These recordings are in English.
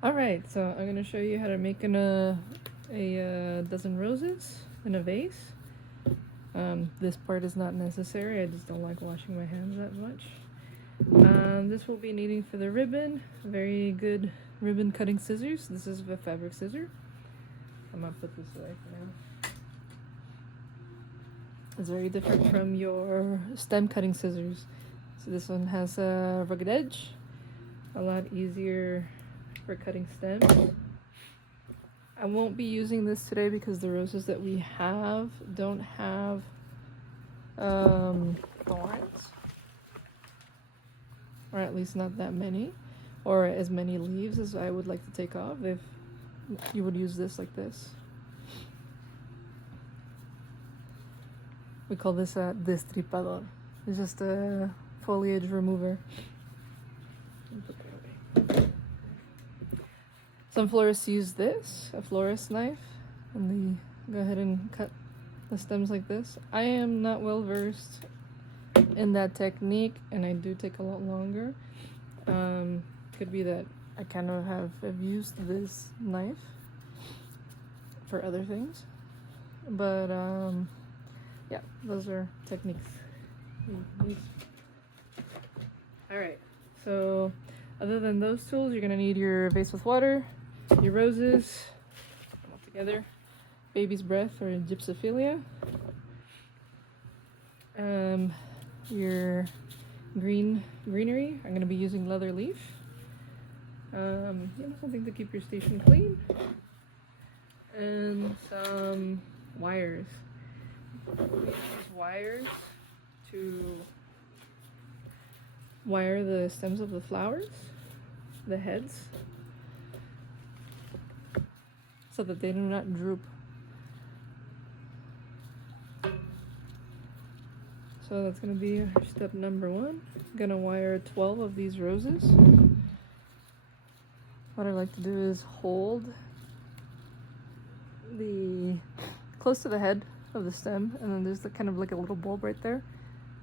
Alright, so I'm gonna show you how to make a dozen roses in a vase. This part is not necessary, I just don't like washing my hands that much. This will be needing for the ribbon, very good ribbon cutting scissors. This is a fabric scissor. I'm gonna put this away for now. It's very different from your stem cutting scissors. So this one has a rugged edge, a lot easier for cutting stems. I won't be using this today because the roses that we have don't have thorns, or at least not that many, or as many leaves as I would like to take off if you would use this like this. We call this a destripador. It's just a foliage remover. Some florists use this, a florist knife, and they go ahead and cut the stems like this. I am not well versed in that technique, and I do take a lot longer. Could be that I kind of have used this knife for other things, but yeah, those are techniques. Alright, so other than those tools, you're gonna need your vase with water, your roses, all together, baby's breath or gypsophilia, your greenery. I'm gonna be using leather leaf, something to keep your station clean, and some wires. We use wires to wire the stems of the flowers, the heads, so that they do not droop. So that's going to be step number 1. I'm going to wire 12 of these roses. What I like to do is hold close to the head of the stem, and then there's kind of like a little bulb right there.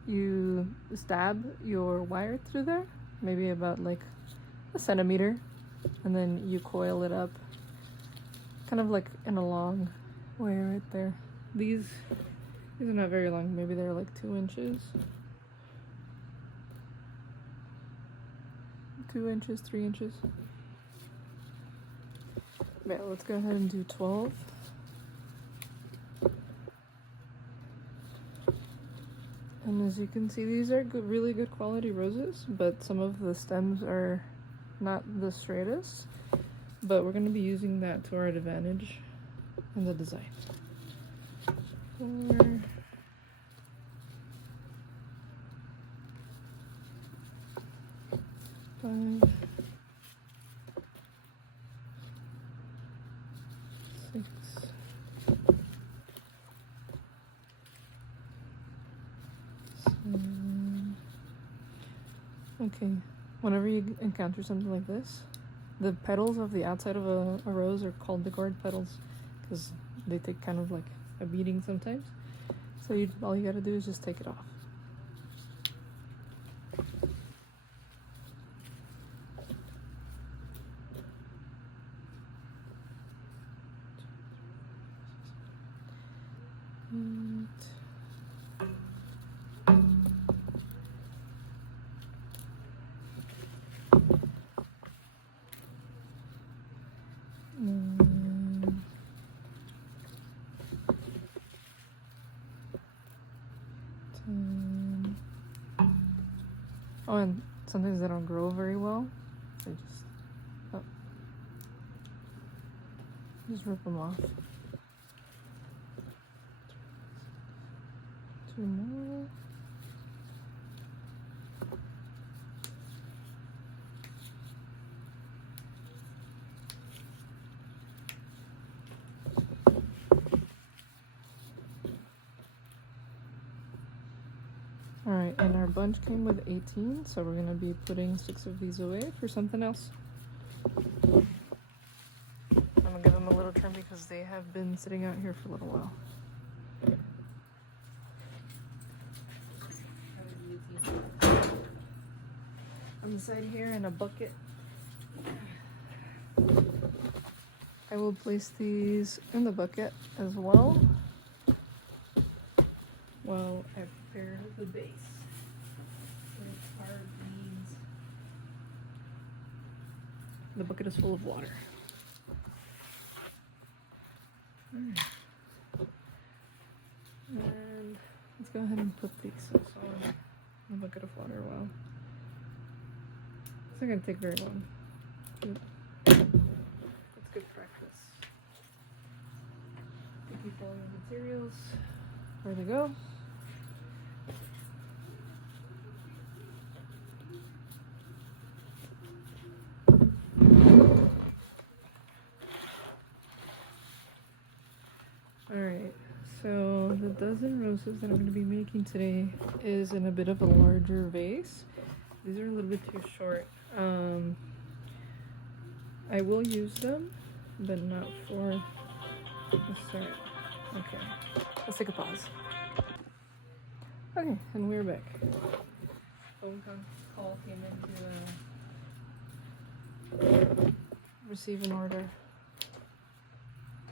You stab your wire through there, maybe about like a centimeter, and then you coil it up kind of like in a long way right there. These are not very long, maybe they're like 2 inches. 2 inches, 3 inches. Yeah, let's go ahead and do 12. And as you can see, these are really good quality roses, but some of the stems are not the straightest. But we're going to be using that to our advantage in the design. 4, 5, 6, 7. Okay, whenever you encounter something like this, the petals of the outside of a rose are called the gourd petals because they take kind of like a beating sometimes. So all you gotta do is just take it off. Oh, and sometimes they don't grow very well. They just rip them off. 2 more. Alright, and our bunch came with 18, so we're going to be putting 6 of these away for something else. I'm going to give them a little trim because they have been sitting out here for a little while. On the side here in a bucket. I will place these in the bucket as well while I prepare the base. Our beans. The bucket is full of water. And let's go ahead and put these also in a bucket of water while it's not going to take very long. That's good practice. You keep all your materials where they go. Alright, so the dozen roses that I'm going to be making today is in a bit of a larger vase. These are a little bit too short. I will use them, but not for the start. Okay, let's take a pause. Okay, and we're back. Phone call came in to receive an order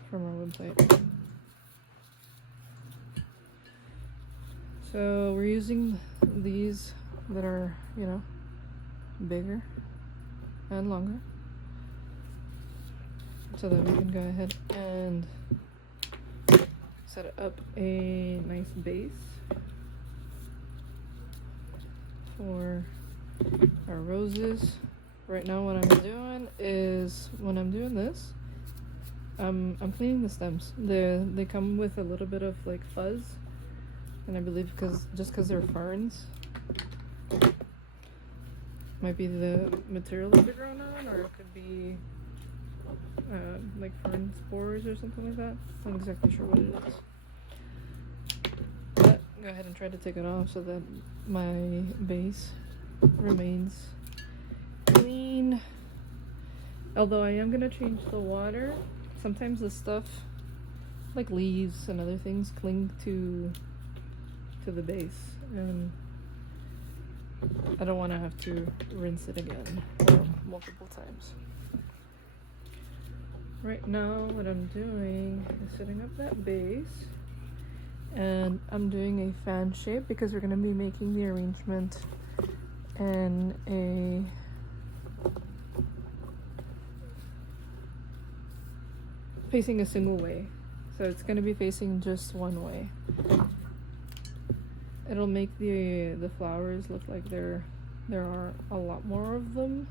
from our website. So we're using these that are, you know, bigger and longer so that we can go ahead and set up a nice base for our roses. Right now what I'm doing is, when I'm doing this, I'm cleaning the stems. They come with a little bit of like fuzz. And I believe because they're ferns, might be the material that they're grown on, or it could be like fern spores or something like that. Not exactly sure what it is. But go ahead and try to take it off so that my base remains clean. Although I am gonna change the water. Sometimes the stuff, like leaves and other things, cling to the base, and I don't want to have to rinse it again multiple times. Right now what I'm doing is setting up that base, and I'm doing a fan shape because we're going to be making the arrangement in a facing a single way, so it's going to be facing just one way. It'll make the flowers look like there are a lot more of them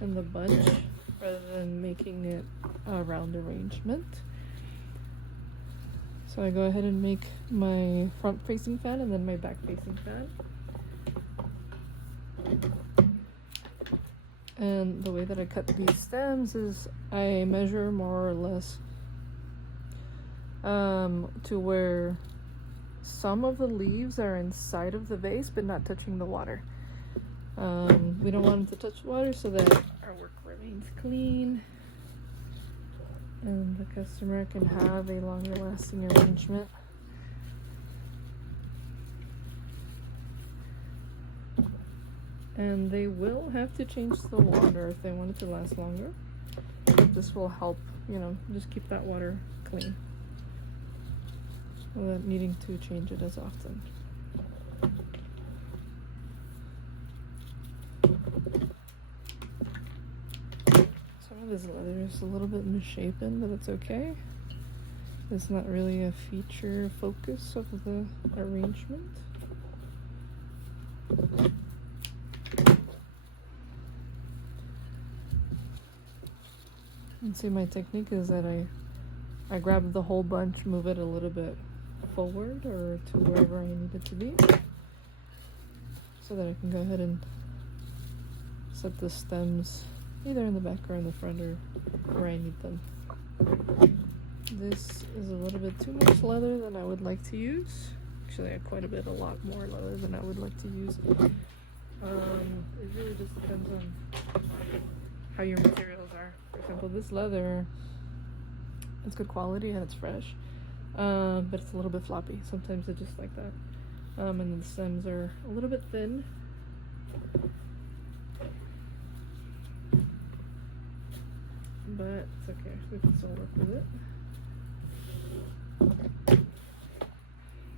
in the bunch, rather than making it a round arrangement. So I go ahead and make my front facing fan and then my back facing fan. And the way that I cut these stems is I measure more or less to where some of the leaves are inside of the vase but not touching the water. We don't want them to touch water so that our work remains clean and the customer can have a longer lasting arrangement. And they will have to change the water if they want it to last longer. But this will help, you know, just keep that water clean without needing to change it as often. Some of this leather is a little bit misshapen, but it's okay. It's not really a feature focus of the arrangement. And see, my technique is that I grab the whole bunch, move it a little bit forward or to wherever I need it to be, so that I can go ahead and set the stems either in the back or in the front or where I need them. This is a little bit too much leather than I would like to use. Actually, a lot more leather than I would like to use. It really just depends on how your materials are. For example, this leather, it's good quality and it's fresh, but it's a little bit floppy. Sometimes it's just like that. And then the stems are a little bit thin. but it's okay. We can still work with it.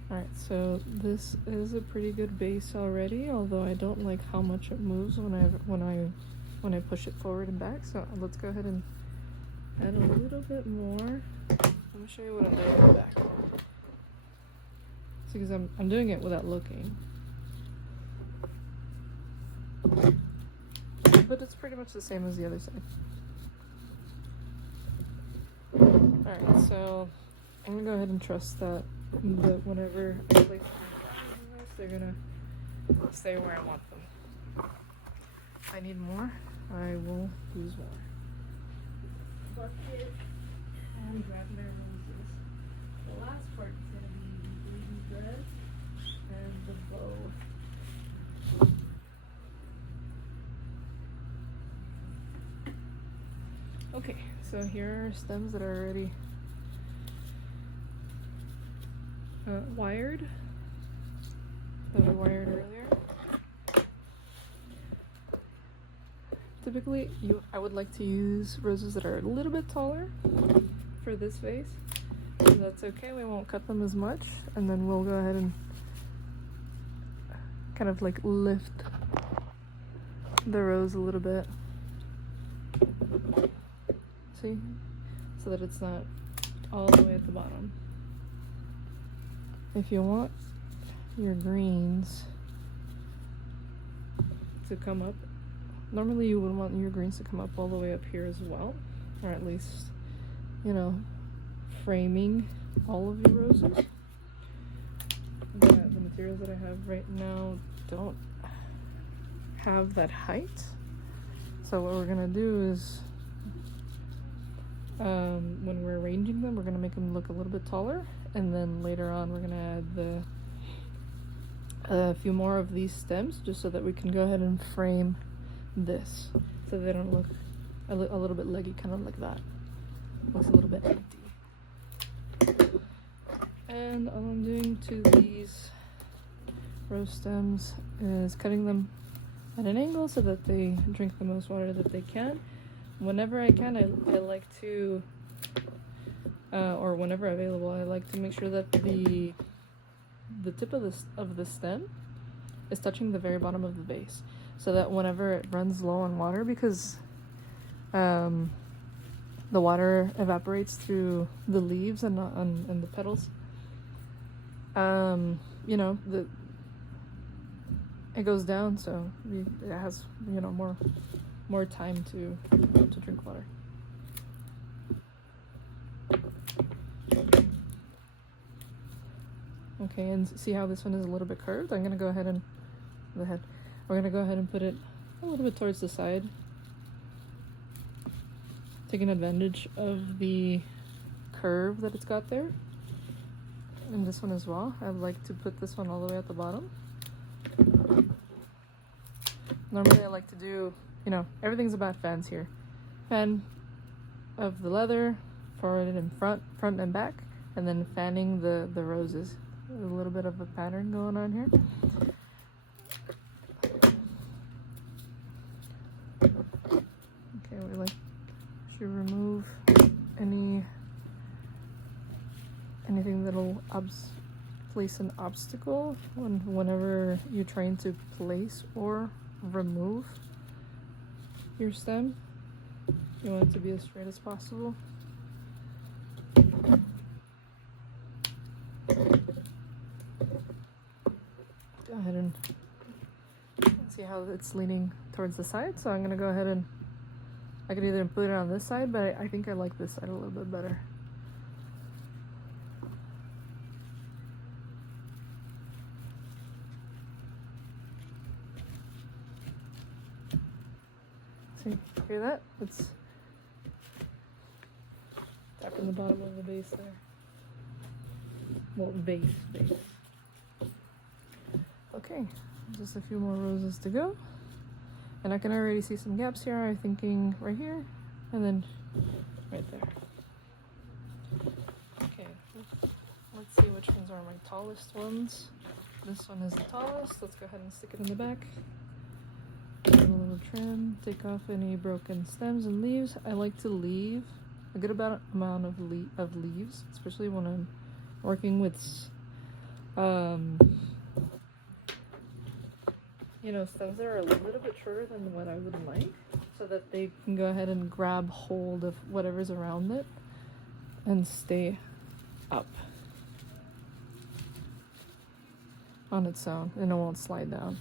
Alright, so this is a pretty good base already, although I don't like how much it moves when I push it forward and back. So let's go ahead and add a little bit more. Let me show you what I'm doing in the back. See, because I'm doing it without looking. But it's pretty much the same as the other side. Alright, so I'm gonna go ahead and trust that whenever I place them, they're gonna stay where I want them. If I need more, I will use more. Bucket and grab my roses. The last part is gonna be the baby red and the bow. Okay, so here are stems that are already wired, that we wired earlier. Typically, I would like to use roses that are a little bit taller for this vase. So that's okay, we won't cut them as much, and then we'll go ahead and kind of like lift the rose a little bit. See? So that it's not all the way at the bottom. If you want your greens to come up, normally you would want your greens to come up all the way up here as well, or at least, you know, framing all of your roses. But the materials that I have right now don't have that height. So what we're gonna do is, when we're arranging them, we're gonna make them look a little bit taller, and then later on we're gonna add a few more of these stems, just so that we can go ahead and frame this, so they don't look a little bit leggy, kind of like that. Looks a little bit empty. And all I'm doing to these rose stems is cutting them at an angle so that they drink the most water that they can. Whenever I can, I like to, or whenever available, I like to make sure that the tip of the stem is touching the very bottom of the vase, so that whenever it runs low on water, because the water evaporates through the leaves and the petals, you know, it goes down, so it has, you know, more time to drink water. Okay, and see how this one is a little bit curved? I'm gonna go ahead and we're gonna go ahead and put it a little bit towards the side, taking advantage of the curve that it's got there. And this one as well. I'd like to put this one all the way at the bottom. Normally I like to do, you know, everything's about fans here. Fan of the leather, forward and front and back, and then fanning the roses. There's a little bit of a pattern going on here. Okay, we like should remove anything that'll place an obstacle whenever you're trying to place or remove your stem. You want it to be as straight as possible. Go ahead and see how it's leaning towards the side, so I'm gonna go ahead and I could either put it on this side, but I think I like this side a little bit better. See, hear that? It's tapping the bottom of the base there. Well, base. Okay, just a few more roses to go. And I can already see some gaps here. I'm thinking right here, and then right there. Okay, let's see which ones are my tallest ones. This one is the tallest. Let's go ahead and stick it in the back. Give it a little little trim, take off any broken stems and leaves. I like to leave a good amount of leaves, especially when I'm working with you know, stems that are a little bit shorter than what I would like, so that they can go ahead and grab hold of whatever's around it and stay up on its own, and it won't slide down.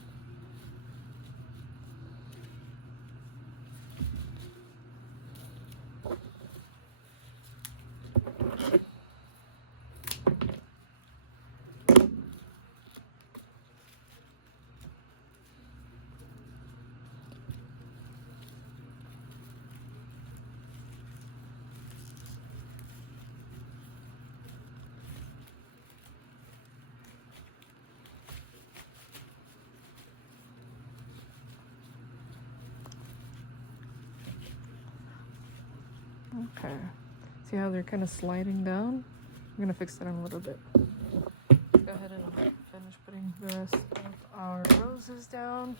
Okay, see how they're kind of sliding down? I'm gonna fix that in a little bit. Go ahead and finish putting the rest of our roses down.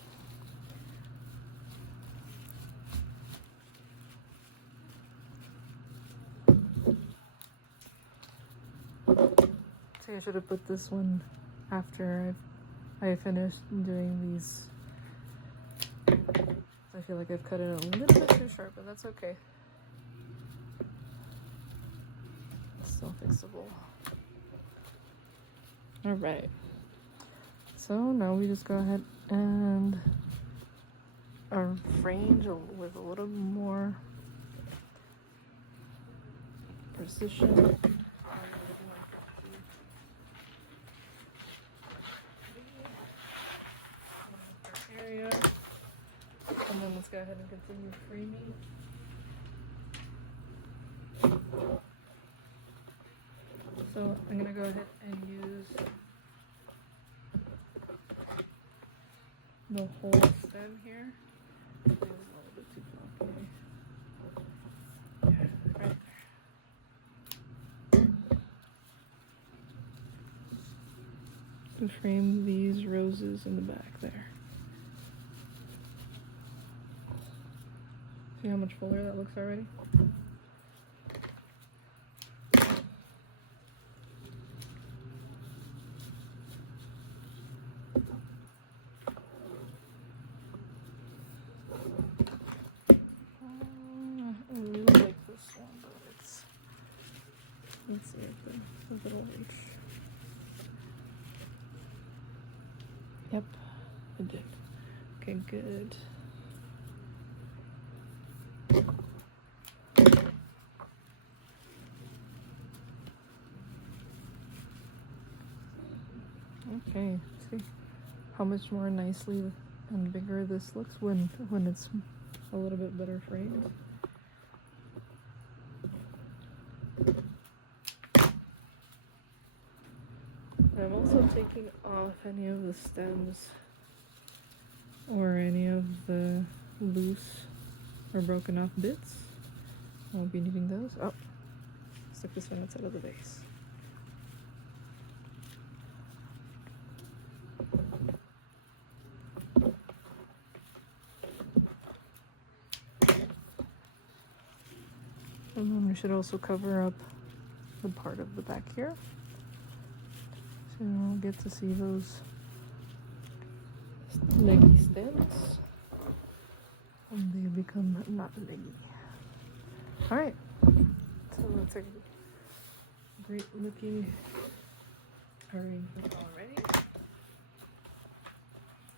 See, I should have put this one after I finished doing these. I feel like I've cut it a little bit too short, but that's okay. Still fixable. All right, so now we just go ahead and arrange with a little more precision. Area, and then let's go ahead and continue framing. So I'm going to go ahead and use the whole stem here. It's a little bit too blocky. Yeah, right there. To frame these roses in the back there. See how much fuller that looks already? Let's see if it'll reach. Yep, it did. Okay, good. Okay, see how much more nicely and bigger this looks when it's a little bit better framed. I'm also taking off any of the stems or any of the loose or broken off bits. I won't be needing those. Oh, stick this one outside of the vase. And then we should also cover up the part of the back here. So we'll get to see those leggy stems and they become not leggy. Alright, so that's a great looking arrangement already.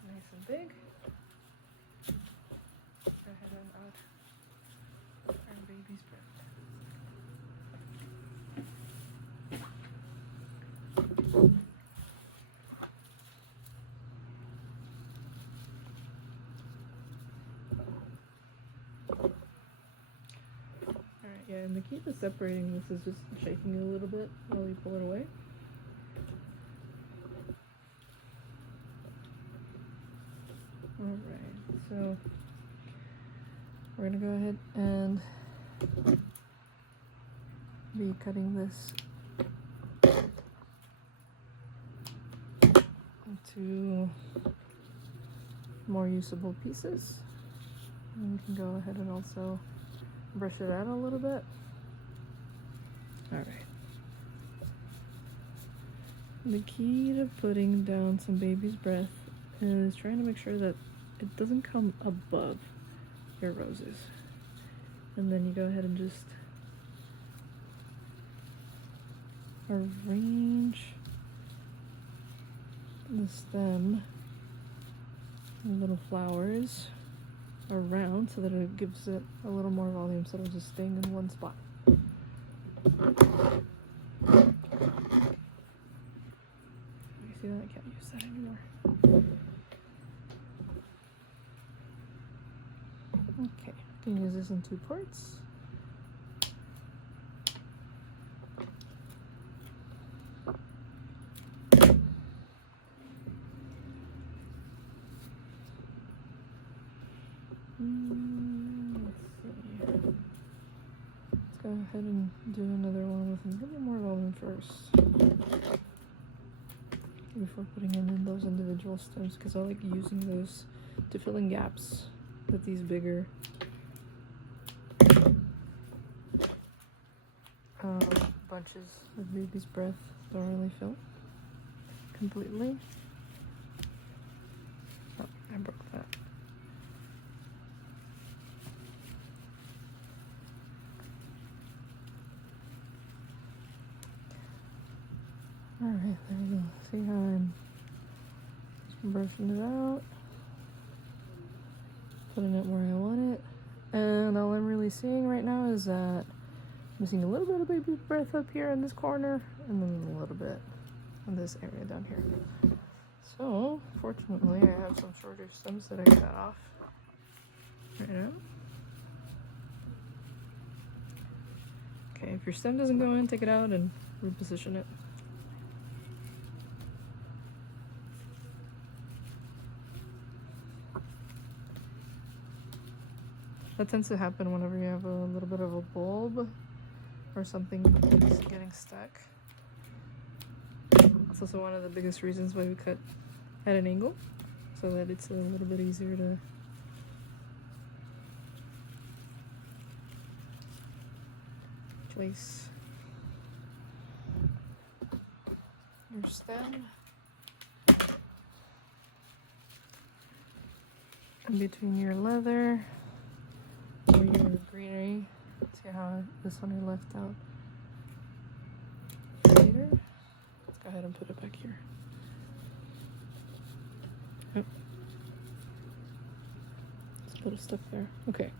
Nice and big. Go ahead and add our baby's breath. Yeah, and the key to separating this is just shaking it a little bit while you pull it away. Alright, so we're going to go ahead and be cutting this into more usable pieces. And you can go ahead and also brush it out a little bit. All right. The key to putting down some baby's breath is trying to make sure that it doesn't come above your roses. And then you go ahead and just arrange the stem and little flowers around so that it gives it a little more volume, so it'll just staying in one spot. You see that? I can't use that anymore. Okay, you can use this in 2 parts. Let's see. Let's go ahead and do another one with a little more volume first before putting in those individual stems, because I like using those to fill in gaps that these bigger bunches of baby's breath don't really fill completely. Oh, I broke that. Alright, there we go. See how I'm just brushing it out, putting it where I want it, and all I'm really seeing right now is that I'm seeing a little bit of baby breath up here in this corner, and then a little bit in this area down here. So, fortunately, I have some shorter stems that I cut off right now. Okay, if your stem doesn't go in, take it out and reposition it. That tends to happen whenever you have a little bit of a bulb or something is getting stuck. It's also one of the biggest reasons why we cut at an angle, so that it's a little bit easier to place your stem in between your leather or your greenery. See how this one I left out later? Let's go ahead and put it back here. Yep. Let's put a stuff there. Okay.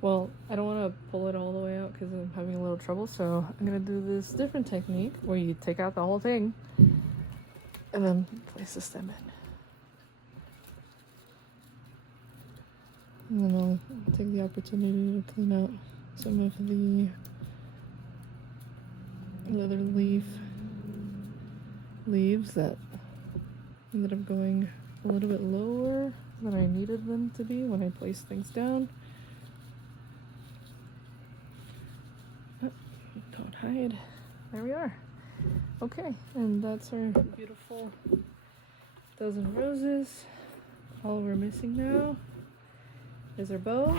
Well, I don't want to pull it all the way out because I'm having a little trouble, so I'm going to do this different technique where you take out the whole thing and then place the stem in. And then I'll take the opportunity to clean out some of the leather leaves that ended up going a little bit lower than I needed them to be when I placed things down. Oh, don't hide. There we are. Okay, and that's our beautiful dozen roses. All we're missing now is our bow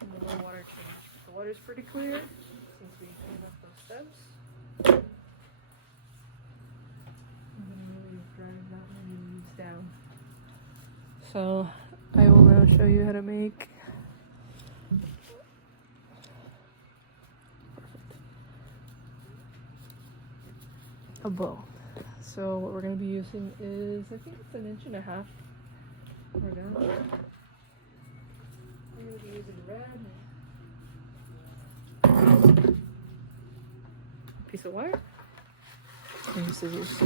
and the little water change. The water's pretty clear since we cleaned up those stems. I'm gonna really drag that many leaves down. So I will now show you how to make a bow. So what we're going to be using is, I think it's 1.5 inches. We're going to be using red, piece of wire, and scissors.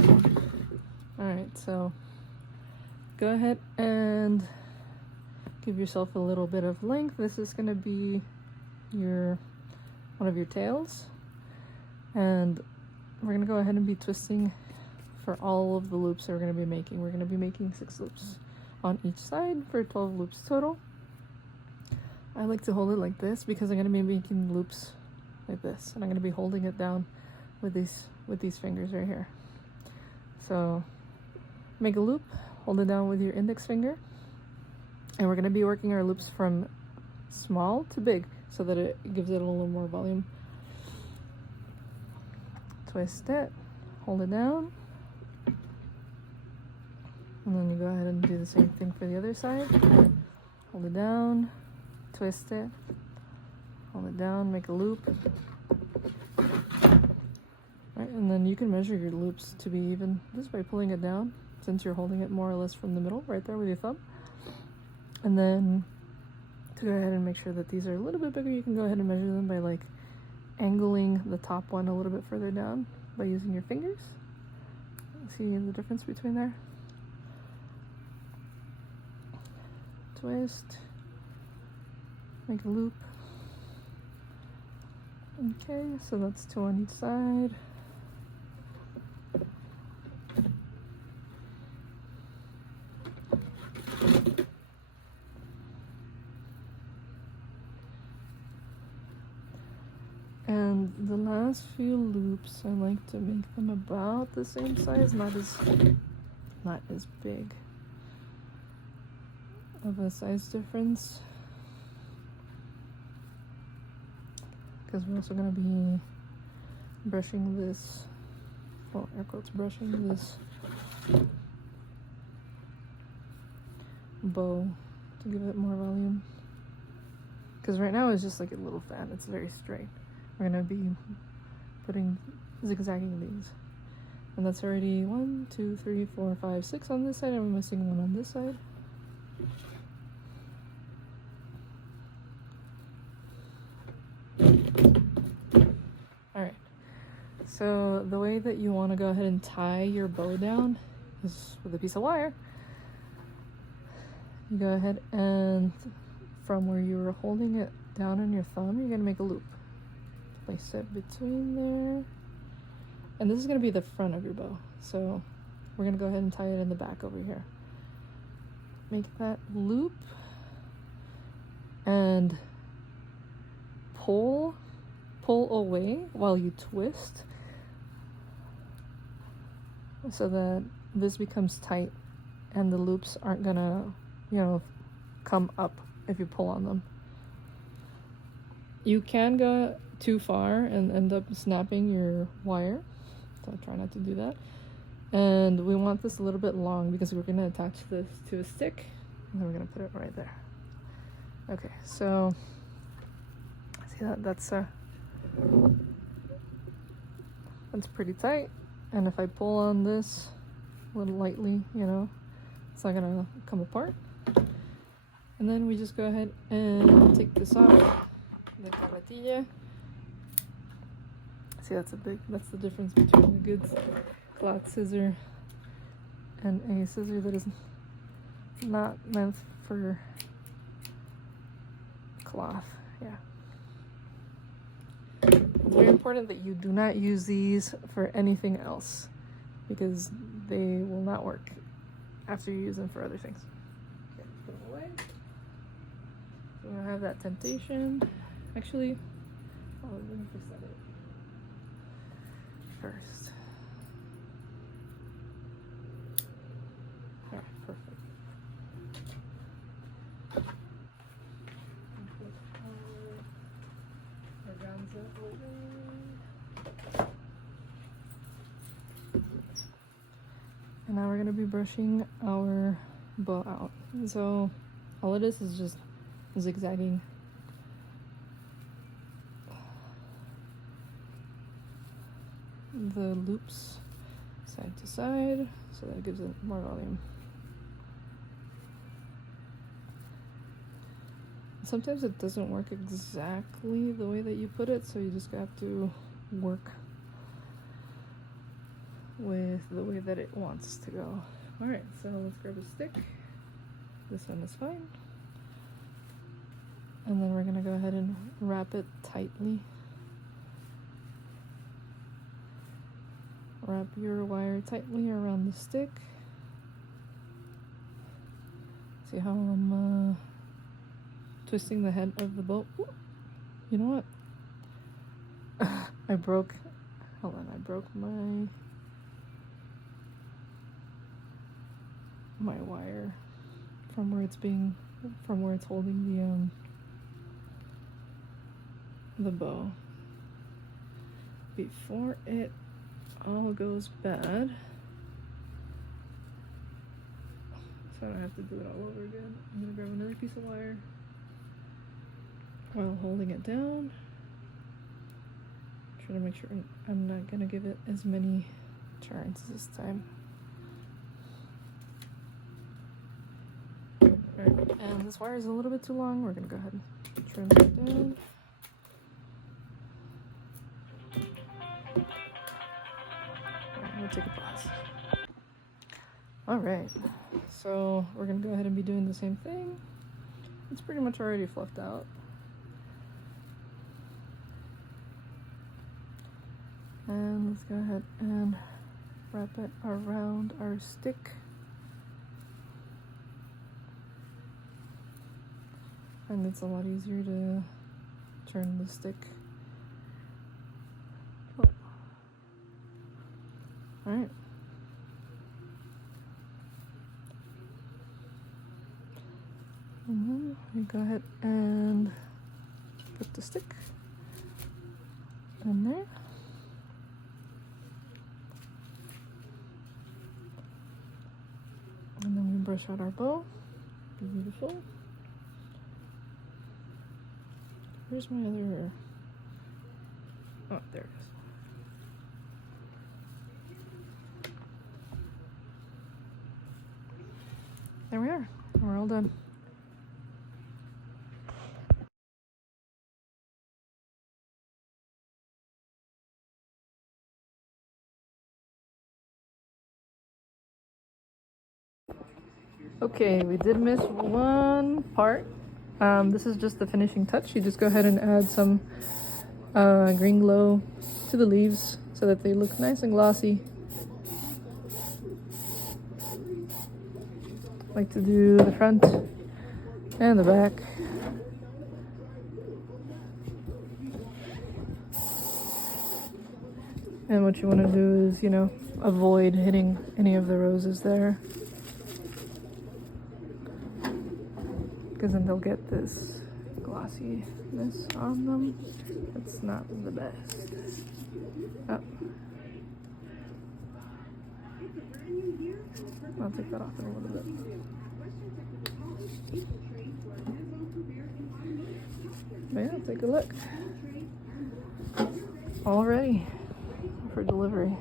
Alright, so go ahead and give yourself a little bit of length. This is going to be one of your tails, and we're going to go ahead and be twisting for all of the loops that we're going to be making. We're going to be making 6 loops on each side for 12 loops total. I like to hold it like this because I'm going to be making loops like this, and I'm going to be holding it down with these fingers right here. So make a loop, hold it down with your index finger, And we're going to be working our loops from small to big so that it gives it a little more volume. Twist it, hold it down, and then you go ahead and do the same thing for the other side. Hold it down, twist it, hold it down, make a loop. Right, and then you can measure your loops to be even just by pulling it down, since you're holding it more or less from the middle, right there with your thumb. And then to go ahead and make sure that these are a little bit bigger, you can go ahead and measure them by like angling the top one a little bit further down by using your fingers. See the difference between there? Twist, make a loop. Okay, so that's 2 on each side. And the last few loops, I like to make them about the same size, not as big of a size difference, because we're also going to be brushing this, well, air quotes, brushing this bow to give it more volume, because right now it's just like a little fan, it's very straight. We're going to be zigzagging these, and that's already 1, 2, 3, 4, 5, 6 on this side, and we're missing 1 on this side. Alright, so the way that you want to go ahead and tie your bow down is with a piece of wire. You go ahead and from where you were holding it down on your thumb, you're going to make a loop. Place it between there, and this is going to be the front of your bow, so we're going to go ahead and tie it in the back over here. Make that loop and pull away while you twist so that this becomes tight and the loops aren't gonna, come up if you pull on them. You can go too far and end up snapping your wire, so try not to do that. And we want this a little bit long because we're going to attach this to a stick, and then we're going to put it right there. Okay, so see that's pretty tight, and if I pull on this a little lightly, it's not going to come apart. And then we just go ahead and take this off the carretilla. See, that's the difference between a good cloth scissor and a scissor that is not meant for cloth. Yeah. It's very important that you do not use these for anything else, because they will not work after you use them for other things. Okay, put them away. So we don't have that temptation. Actually, let me set it first. Alright, perfect. Put our organza away. And now we're going to be brushing our bow out. So all it is just zigzagging. The loops side to side, so that gives it more volume. Sometimes it doesn't work exactly the way that you put it, so you just have to work with the way that it wants to go. Alright, so let's grab a stick. This one is fine. And then we're going to go ahead and wrap it tightly. Wrap your wire tightly around the stick. See how I'm twisting the head of the boat? Ooh, you know what? I broke my wire from where it's being from where it's holding the bow before it all goes bad, so I don't have to do it all over again. I'm gonna grab another piece of wire while holding it down. Try to make sure I'm not gonna give it as many turns this time. Alright, and this wire is a little bit too long. We're gonna go ahead and trim it down. Alright, we'll take a pause. Alright, so we're gonna go ahead and be doing the same thing. It's pretty much already fluffed out. And let's go ahead and wrap it around our stick. And it's a lot easier to turn the stick. Oh. Alright. And then we go ahead and put the stick in there. And then we brush out our bow. Beautiful. Where's my other... Oh, there it is. There we are. We're all done. Okay, we did miss one part. This is just the finishing touch. You just go ahead and add some green glow to the leaves so that they look nice and glossy. I like to do the front and the back. And what you want to do is, you know, avoid hitting any of the roses there, because then they'll get this glossiness on them. That's not the best. Oh. I'll take that off in a little bit. But yeah, take a look. All ready for delivery.